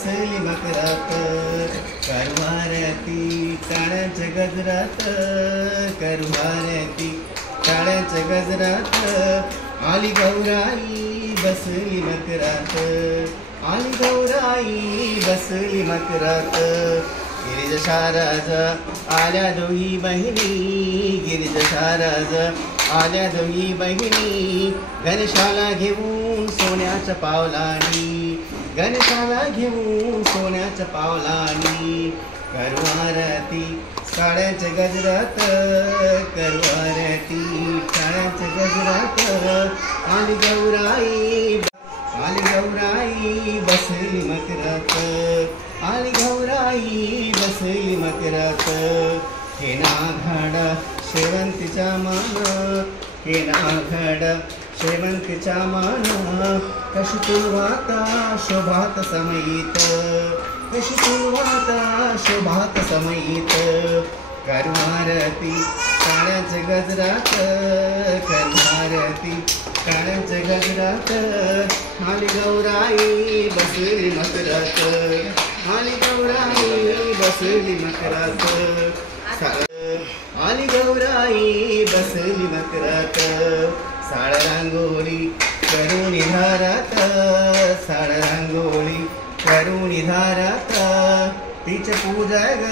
बसली मकरात करवाऱ्याती टाळ्यांच्या गजरात करवाऱ्याती टाळ्यांच्या गजरात आली गौराई बसली मकरात आली गौराई बसली मकरात गिरिजा शाराजा आल्या दोही बहिणी गिरिजा शाराजा आल्या दोही बहिणी गणेशाला घेऊन सोन्याच्या पावलानी गणेशाला घेऊन सोन्याच्या पावलानी करवारती साड्यांच्या गजरात करवारती साड्यांच्या गजरात आली गौराई बसली मकरात आली गौराई बसली मकरात हे नाघाडा शेवंतीच्या मान हे नाघाडा शेवंतीच्या मान कशी तुलवाता शोभात समयित कशी तुलवाता शोभात समयित करवारती काळ्याच्या गजरात करवारती काळ्याच्या गजरात आली गौराई बसली मकरात आली गौराई बसली मकरात आली गौराई बसली मकरात साड रांगोळी करून धारात साड रांगोळी करून धारात तिच्या पूजा ग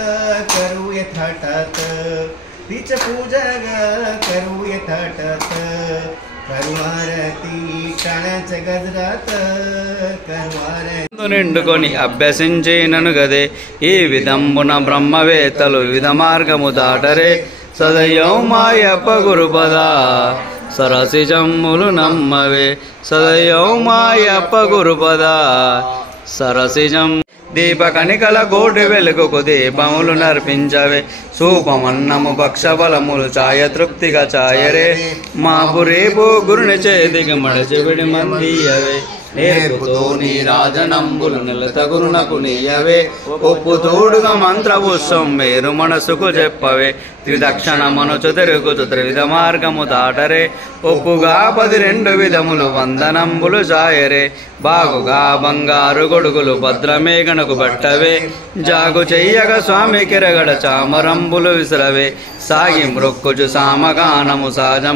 करूया थाटात तिच्या पूजा ग करूया थाटात करवारती टाळ्यांच्या गजरात करवारती నిండుకొని అభ్యసించేనను గదే ఈ విధంబున బ్రహ్మవేత్తలు వివిధ మార్గము దాటరే సదయం మాయప్ప గురుపద సరసి జమ్ములు నమ్మవే సదయం మాయప్ప గురుపద సరసిజం దీపకణికల కోటి వెలుగుకు దీపములు నర్పించవే సూపమన్నము భక్ష బలములు ఛాయ తృప్తిగా ఛాయరే మాపు రేపు గురుని చేతికి మడచివిడి మందియవే నేర్పుతో నీ రాజనంబులు నిలత గురునకు నీయవే ఒప్పు తోడుగా మంత్రపుష్పం మేరు మనసుకు చెప్పవే త్రిదక్షణ మనుచు తిరుగుచు త్రివిధ మార్గము దాటరే ఒప్పుగా 12 విధములు వందనంబులు జాయరే బాగుగా బంగారు గొడుగులు భద్రమేఘనకు బట్టవే జాగు చెయ్యగ స్వామి కిరగడ చామరంబులు విసరవే సాగి మృక్కుచు సామగానము సాజం